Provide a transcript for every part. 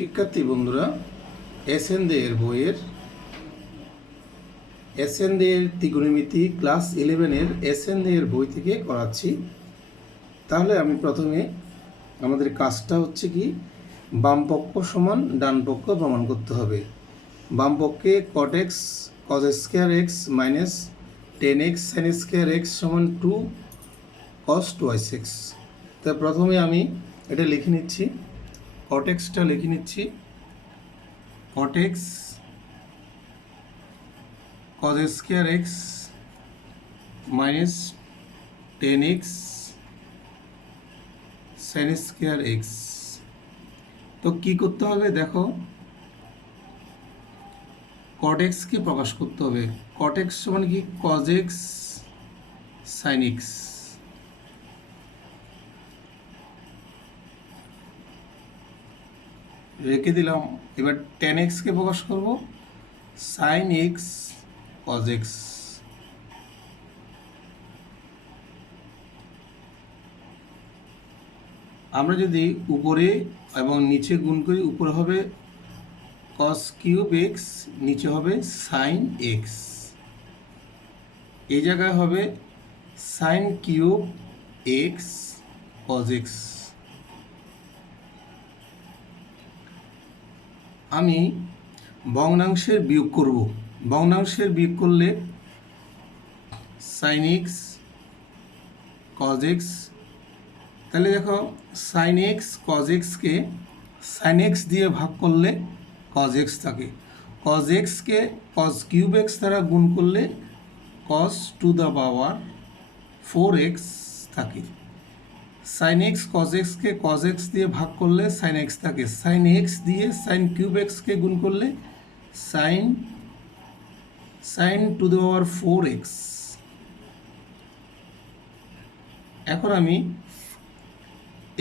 শিক্ষার্থী বন্ধুরা, এসএন দে এর বইয়ের এসএন দে এর ত্রিকোণমিতি ক্লাস 11 এর এসএন দে এর বই থেকে করাচ্ছি। তাহলে আমি প্রথমে আমাদের কাজটা হচ্ছে কি, বাম পক্ষ সমান ডান পক্ষ প্রমাণ করতে হবে। বাম পক্ষে cot x cos square x minus 10x sin square x সমান 2 cos 2x। তা প্রথমে আমি এটা লিখে নিচ্ছি, cot x-টা লিখে নিচ্ছি, cot x cos square x minus 10x sin square x। তো কি করতে হবে দেখো, cot x কে প্রকাশ করতে হবে। cot x সমান কি cos x sin x। রেখে দিলাম। এবার tan x কে প্রকাশ করব sin x cos x। আমরা যদি উপরে এবং নিচে গুণ করি, উপরে হবে cos কিউব x, নিচে হবে sin x। এই জায়গায় হবে sin cube x cos x। আমি ভগ্নাংশের বিয়োগ করব। ভগ্নাংশের বিয়োগ করলে sin x cos x, তাহলে দেখো sin x cos x কে sin x দিয়ে ভাগ করলে cos x থাকে। cos x কে cos কিউব x দ্বারা গুণ করলে cos to the power 4x থাকে। sin x cos x কে cos x দিয়ে ভাগ করলে sin x থাকে। sin x দিয়ে sin কিউব x কে গুণ করলে sin to the power 4x। এখন আমি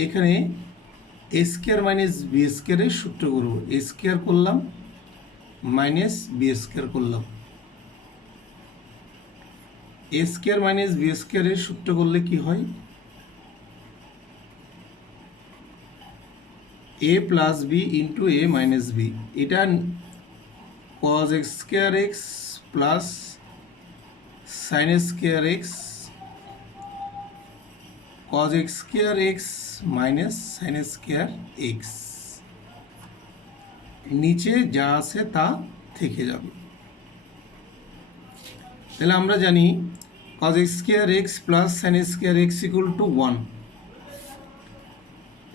এখানে a স্কয়ার মাইনাস বি স্কয়ারের সূত্র করব। a স্কয়ার করলাম মাইনাস বি স্কয়ার করলাম। a স্কয়ার মাইনাস বি স্কয়ারের সূত্র করলে কি হয়, a plus B into A minus B. এটা cos x square x plus sin square x cos x square x minus sin square x। নিচে যা আছে তা থেকে যাবে। তাহলে আমরা জানি cos x square x plus sin square x equal to 1।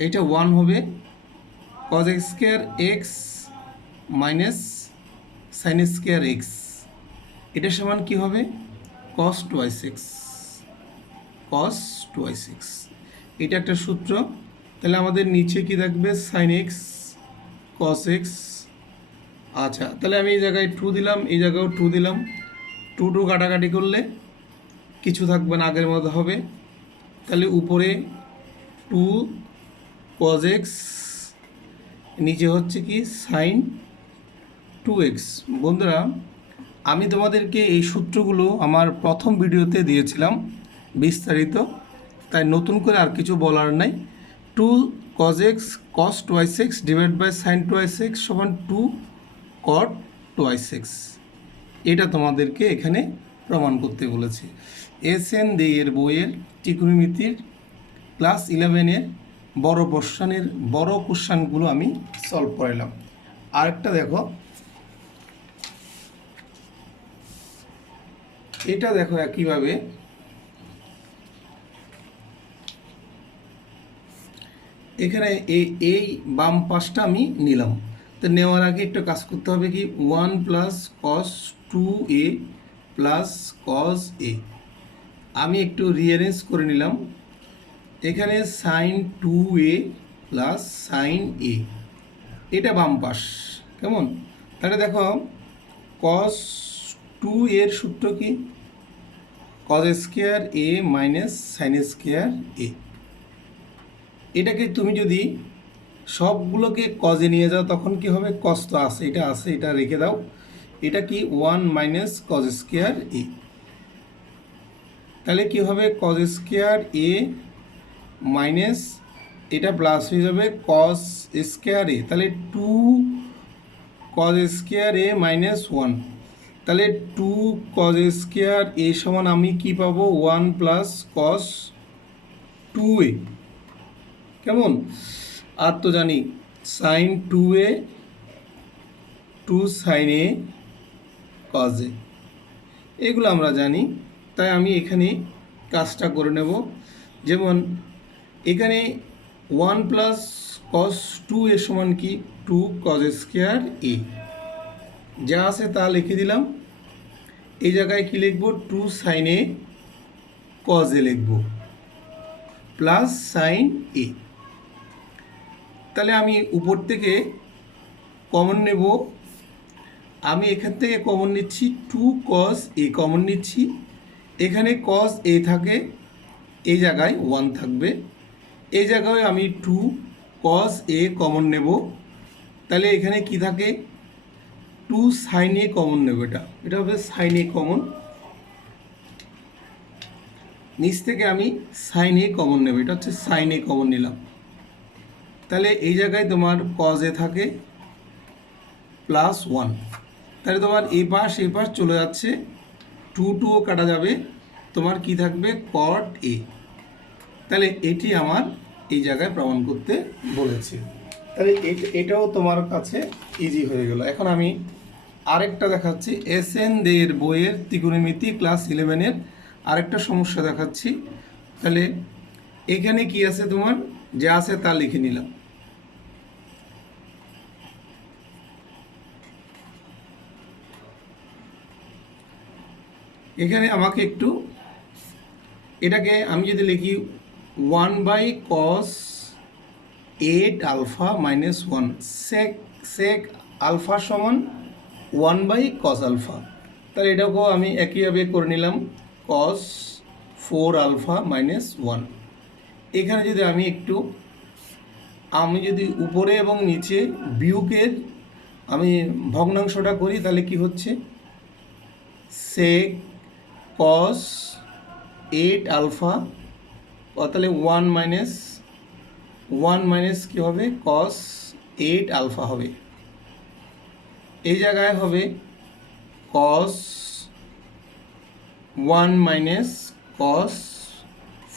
এটা 1 হবে। cos x square x minus sin square x, এটা সমান কি হবে cos 2x। cos 2x, এটা একটা সূত্র। তাহলে আমাদের নিচে কি থাকবে sin x cos x। আচ্ছা, তাহলে আমি এই জায়গায় 2 দিলাম, এই জায়গায়ও 2 দিলাম। 2 কাটাকাটি করলে কিছু থাকবে না, আগের মতো হবে। তাহলে উপরে 2 cos x, নিচে হচ্ছে কি sin 2x। বন্ধুরা, আমি তোমাদেরকে এই সূত্রগুলো আমার প্রথম ভিডিওতে দিয়েছিলাম বিস্তারিত, তাই নতুন করে আর কিছু বলার নাই। 2 cos x cos 2x divide by sin 2x সমান 2 cot 2x। এটা তোমাদেরকে এখানে প্রমাণ করতে বলেছে। এসএন দে এর বইয়ের ত্রিকোণমিতির ক্লাস 11-এর বড় প্রশ্নের বড় কোশ্চেনগুলো আমি সলভ করালাম। আরেকটা দেখো, এটা দেখো একইভাবে এখানে এই বাম পাশটা আমি নিলাম। তো নেওয়ার আগে একটু কাজ করতে হবে কি, 1 plus cos 2a plus cos a। আমি একটু রিঅ্যারেঞ্জ করে নিলাম। এখানে sin 2a plus sin a, এটা বাম পাশ। কেমন? তাহলে দেখো cos 2 এর সূত্র কি, cos square a minus sin square a। এটাকে তুমি যদি সবগুলোকে কজে নিয়ে যাও তখন কি হবে, cos তো আছে, এটা আছে, এটা রেখে দাও। এটা কি 1 মাইনাস cos স্কয়ার a। তাহলে কি হবে cos স্কয়ার a মাইনাস এটা প্লাস হয়ে যাবে কস স্কোয়ার এ, তাহলে 2 কজ স্কোয়ার এ মাইনাস 1, তাহলে 2 কজ স্কোয়ার এ সমান আমি কি পাবো 1 প্লাস কস 2a। কেমন? আর তো জানি sine 2a 2 sine A cos A, এগুলো আমরা জানি। তাই আমি এখানে কাজটা করে নেব। যেমন এখানে 1 প্লাস কস 2 এর সমান কি 2 কজ স্কোয়ার এ, যা আছে তা লিখে দিলাম। এই জায়গায় কি লিখব 2 সাইন এ কজ এ লিখব প্লাস সাইন এ। তাহলে আমি উপর থেকে কমন নেব, আমি এখান থেকে কমন নিচ্ছি 2 কস এ কমন নিচ্ছি। এখানে কস এ থাকে, এই জায়গায় 1 থাকবে, এই জায়গায় আমি 2 কস এ কমন নেব, তাহলে এখানে কি থাকে 2 সাইন এ কমন নেব, এটা হবে সাইন এ কমন। নিচ থেকে আমি সাইন এ কমন নেব, এটা হচ্ছে সাইন এ কমন নিলাম। তাহলে এই জায়গায় তোমার কজ এ থাকে প্লাস 1, তাহলে তোমার এই পাশ চলে যাচ্ছে, 2 2ও কাটা যাবে, তোমার কি থাকবে কট এ। তাহলে এটি আমার এই জায়গায় প্রমাণ করতে বলেছে। তাহলে এটাও তোমার কাছে ইজি হয়ে গেল। এখন আমি আরেকটা দেখাচ্ছি, এসএন দের বইয়ের ত্রিকোণমিতি ক্লাস 11-এর আরেকটা সমস্যা দেখাচ্ছি। তাহলে এখানে কি আছে, তোমার যা আছে তা লিখে নিলাম। এখানে আমাকে একটু এটাকে আমি যদি লিখি 1/cos 8 আলফা মাইনাস 1, সেক আলফা সমান 1/cos আলফা, তাহলে এটাকেও আমি একইভাবে করে নিলাম cos 4 আলফা মাইনাস 1। এখানে যদি আমি যদি উপরে এবং নিচে বিয়োগের আমি ভগ্নাংশটা করি, তাহলে কি হচ্ছে সেক cos 8 আলফা, তাহলে 1 মাইনাস কী হবে cos 8 আলফা হবে। এই জায়গায় হবে cos 1 মাইনাস cos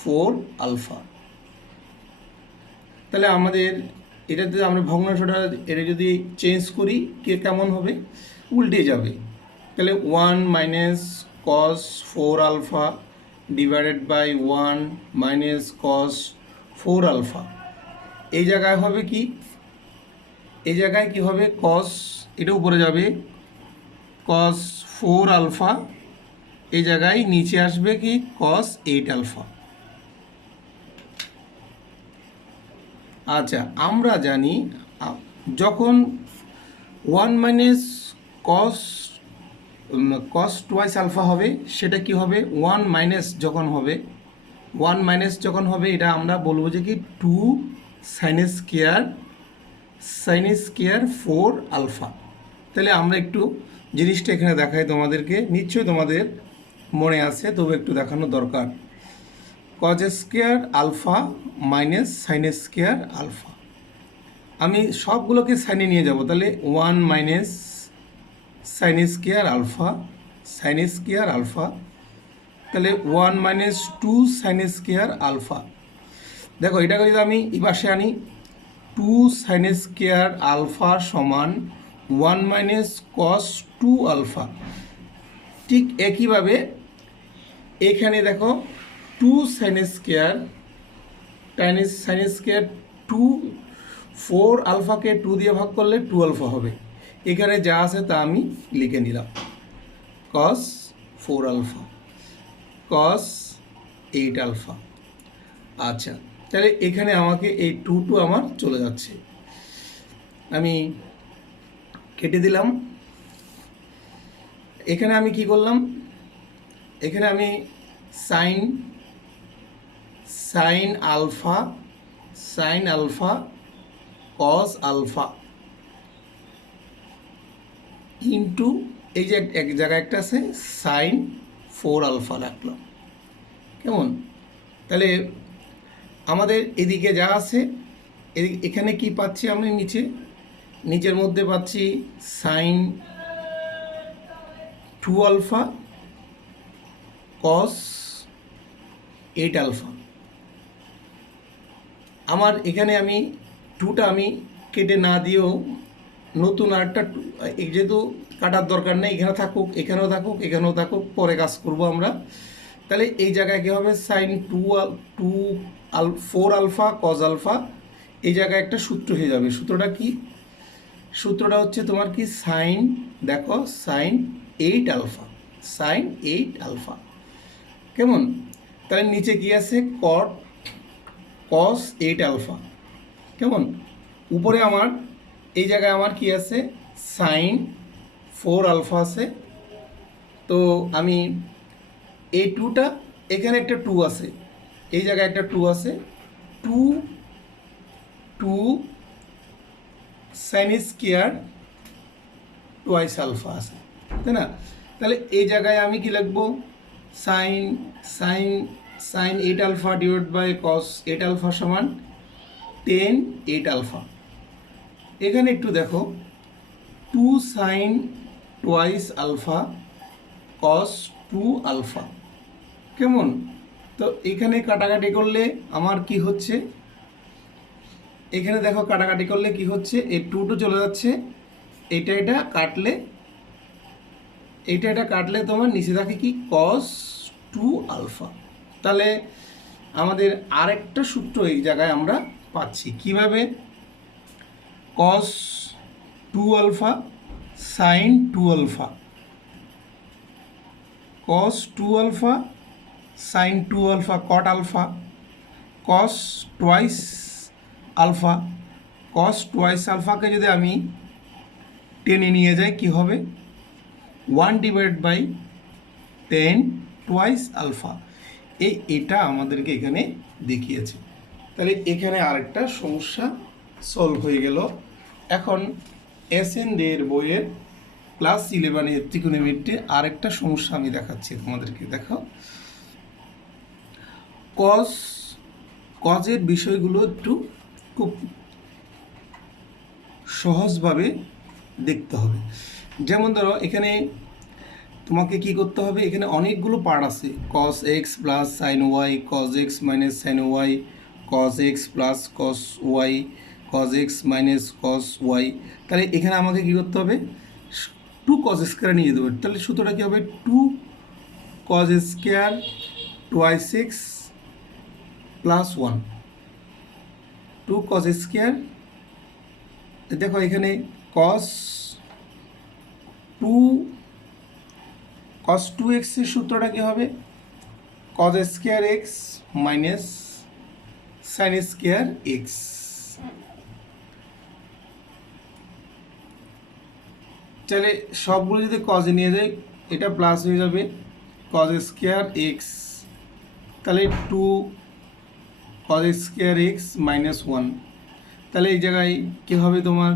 4 আলফা। তাহলে আমাদের এটাতে আমরা ভগ্নাংশটা এটা যদি চেঞ্জ করি কেমন হবে, উল্টে যাবে। তাহলে 1 minus cos 4 alpha divided by 1 minus cos 4 alpha. এই জায়গায় হবে কি, এই জায়গায় কি হবে cos, এটা উপরে যাবে cos 4 আলফা, এই জায়গায় নিচে আসবে কি cos 8 আলফা। আচ্ছা, আমরা জানি যখন 1 মাইনাস cos টুয়াইস আলফা হবে, সেটা কি হবে 1 মাইনাস যখন হবে এটা আমরা বলবো যে কি 2 সাইন স্কোয়ার 4 আলফা। তাহলে আমরা একটু জিনিসটা এখানে দেখাই তোমাদেরকে, নিশ্চয়ই তোমাদের মনে আছে, তবে একটু দেখানো দরকার। Cos square alpha minus sine square alpha, আমি সবগুলোকে সাইনে নিয়ে যাব, তাহলে 1 মাইনাস সাইন স্কোয়ার আলফা, তাহলে 1 মাইনাস 2 সাইন স্কোয়ার আলফা। দেখো এটাকে যদি আমি এই পাশে আনি, 2 সাইন স্কোয়ার আলফা সমান 1 মাইনাস কস 2 আলফা। ঠিক একইভাবে এখানে দেখো 2 সাইন স্কোয়ার 2 4 আলফাকে 2 দিয়ে ভাগ করলে 2 আলফা হবে। এখানে যা আছে তা আমি লিখে নিলাম cos 4 আলফা cos 8 আলফা। আচ্ছা, তাহলে এখানে আমাকে এই 2 আমার চলে যাচ্ছে, আমি কেটে দিলাম। এখানে আমি কি করলাম, এখানে আমি sine alpha cos alpha into এই যে এক জায়গায় একটা আছে sin 4 আলফা রাখলাম। কেমন? তাহলে আমাদের এদিকে যা আছে এখানে কি পাচ্ছি আমি নিচের মধ্যে পাচ্ছি সাইন 2 আলফা কস 8 আলফা। আমার এখানে আমি 2টা আমি কেটে না দিয়েও নতুন আরেকটা যেহেতু কাটার দরকার নেই, এখানে থাকুক, এখানেও থাকুক, এখানেও থাকুক, পরে কাজ করব আমরা। তাহলে এই জায়গায় কী হবে, সাইন 4 আলফা কজ আলফা, এই জায়গায় একটা সূত্র হয়ে যাবে। সূত্রটা কি? সূত্রটা হচ্ছে তোমার কি, সাইন, দেখো সাইন 8 আলফা, সাইন 8 আলফা। কেমন? তাহলে নিচে কি আছে, কট কস 8 আলফা। কেমন? উপরে আমার এই জায়গায় আমার কি আছে, সাইন 4 আলফা আছে। তো আমি এই 2টা, এখানে একটা 2 আছে, এই জায়গায় একটা 2 আছে, 2 সাইন স্কোয়ার টুয়াইস আলফা আছে, তাই না? তাহলে এই জায়গায় আমি কি লিখবো, sine sine sine 8 alpha divide by cos 8 alpha সমান 10 8 আলফা। এখানে একটু দেখো, 2 sine twice alpha cos 2 alpha. কেমন? তো এখানে কাটাকাটি করলে আমার কি হচ্ছে, এখানে দেখো কাটাকাটি করলে কি হচ্ছে, এই 2 চলে যাচ্ছে, এটা কাটলে, এটা কাটলে তোমার নিচে থাকে কি, কস 2 আলফা। তাহলে আমাদের আরেকটা সূত্র এই জায়গায় আমরা পাচ্ছি কিভাবে, cos 2 alpha sine 2 alpha, cos 2 alpha sine 2 alpha cot alpha, cos twice alpha, cos twice আলফাকে যদি আমি টেনে নিয়ে যাই কি হবে, 1 ডিভাইড বাই 10 টুয়াইস আলফা। এটা আমাদেরকে এখানে দেখিয়েছে। তাহলে এখানে আরেকটা সমস্যা সলভ হয়ে গেল। এখন এসএন দের বইয়ের ক্লাস 11-এর ত্রিকোণমিতিতে আরেকটা সমস্যা আমি দেখাচ্ছি তোমাদেরকে। দেখো, কজের বিষয়গুলো একটু খুব সহজভাবে দেখতে হবে। যেমন ধরো, এখানে তোমাকে কি করতে হবে, এখানে অনেকগুলো পার্ট আছে, cos x plus sine Y, cos x minus sine Y, cos x plus cos Y, cos x minus cos Y. তাহলে এখানে আমাকে কি করতে হবে, 2 কস স্কোয়ার নিয়ে যেতে হবে। তাহলে সূত্রটা কী হবে, 2 cos square twice x plus 1, 2 cos square. দেখো এখানে কস 2x এর সূত্রটা কি হবে, cos square x minus sine square x. তাহলে সবগুলো যদি কজে নিয়ে যাই, এটা প্লাস হয়ে যাবে কস স্কোয়ার এক্স, তাহলে 2 কস স্কোয়ার এক্স মাইনাস 1। তাহলে এই জায়গায় কী হবে তোমার,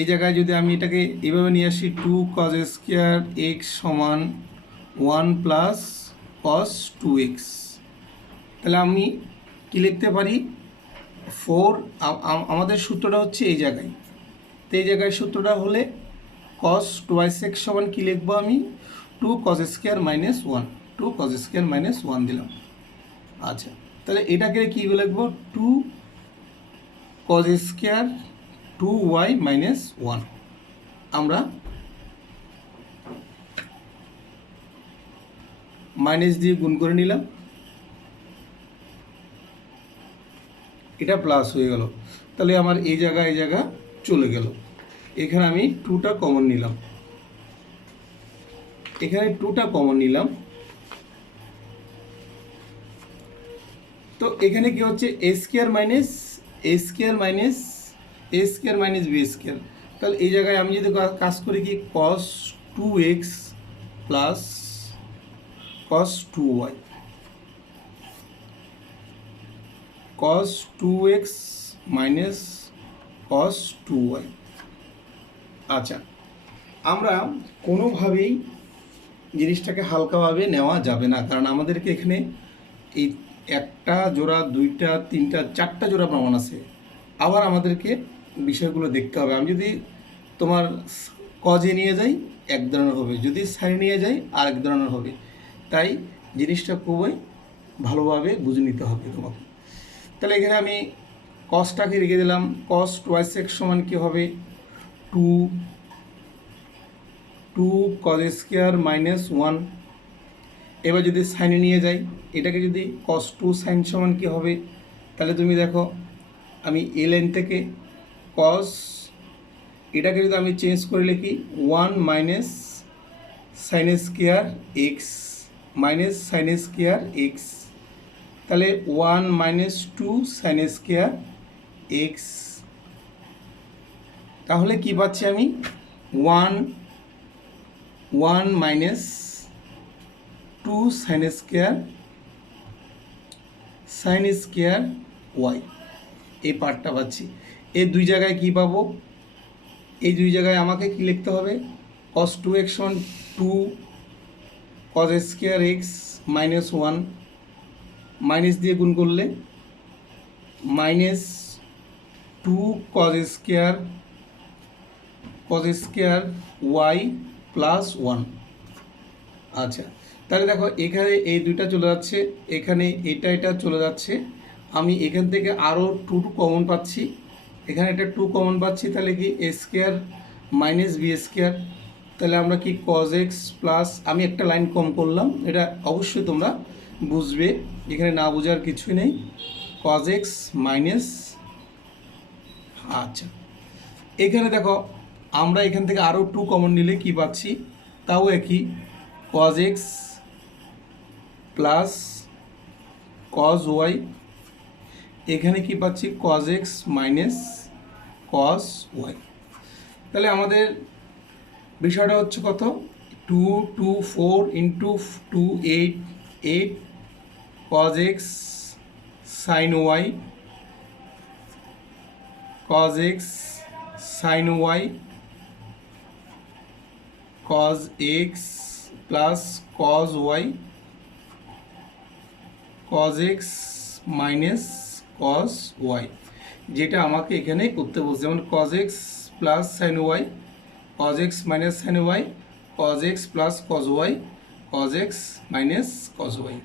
এই জায়গায় যদি আমি এটাকে এভাবে নিয়ে আসি, 2 কস স্কোয়ার এক্স সমান 1 প্লাস কস 2x। তাহলে আমি কি লিখতে পারি, 4, আমাদের সূত্রটা হচ্ছে এই জায়গায়, তো এই জায়গায় সূত্রটা হলে কস টুয়াইস এক্স সমান কী লিখবো আমি, 2 cos square minus 1, 2 cos square minus 1 দিলাম। আচ্ছা, তাহলে এটাকে কী লিখবো, 2 কস স্কোয়ার 2y মাইনাস 1। আমরা মাইনাস দিয়ে গুণ করে নিলাম, এটা প্লাস হয়ে গেল। তাহলে আমার এই জায়গা চলে গেল। এখানে আমি 2টা কমন নিলাম, এখানে 2টা কমন নিলাম। তো এখানে কি হচ্ছে, এ স্কোয়ার মাইনাস বি স্কোয়ার। তাহলে এই জায়গায় আমি যদি কাজ করি কি, কস 2x প্লাস কস 2y, কস 2x মাইনাস কস 2y। আচ্ছা, আমরা কোনোভাবেই জিনিসটাকে হালকাভাবে নেওয়া যাবে না, কারণ আমাদেরকে এখানে এই একটা জোড়া, দুইটা, তিনটা, চারটা জোড়া প্রমাণ আছে। আবার আমাদেরকে বিষয়গুলো দেখতে হবে। আমি যদি তোমার কজে নিয়ে যাই এক ধরনের হবে, যদি সাইনে নিয়ে যাই আর এক ধরনের হবে। তাই জিনিসটা খুবই ভালোভাবে বুঝে নিতে হবে তোমাকে। তাহলে এখানে আমি কসটাকে রেখে দিলাম। কস টোয়াইস এক্স সমান কী হবে? Two two cos square minus one. এবার যদি সাইনে নিয়ে যাই, এটাকে যদি কস টু সাইন সমান কী হবে? তাহলে তুমি দেখো, আমি এ লাইন থেকে কস, এটাকে যদি আমি চেঞ্জ করে লিখি one minus sine square x minus sine square x, তাহলে one minus two sine square x. তাহলে কি পাচ্ছি আমি? One minus two sine square y, এই পার্টটা পাচ্ছি। এই দুই জায়গায় কি পাবো? এই দুই জায়গায় আমাকে কি লিখতে হবে? কস টু এক্স সমান two cos square x minus one, minus দিয়ে গুণ করলে minus two cos square Y plus one. আচ্ছা, তাহলে দেখো এখানে এই দুইটা চলে যাচ্ছে, এখানে এটা চলে যাচ্ছে। আমি এখান থেকে আরও টু কমন পাচ্ছি, এখানে একটা টু কমন পাচ্ছি। তাহলে কি এ স্কোয়ার মাইনাস বি স্কোয়ার, তাহলে আমরা কি কজ এক্স প্লাস, আমি একটা লাইন কম করলাম, এটা অবশ্যই তোমরা বুঝবে, এখানে না বোঝার কিছুই নেই। কজ এক্স মাইনাস, আচ্ছা এখানে দেখো আমরা এখান থেকে আরও টু কমন নিলে কি পাচ্ছি? তাও একই, cos X plus cos Y. এখানে কি পাচ্ছি? Cos X minus cos Y. তাহলে আমাদের বিষয়টা হচ্ছে কত? Two two four into two eight, eight cos X sine Y, cos X sine Y cos X plus cos Y cos X minus cos Y, যেটা আমাকে এখানে করতে বলছে। যেমন cos X plus sine Y, cos X minus sine Y, cos X plus cos Y, cos X minus cos Y.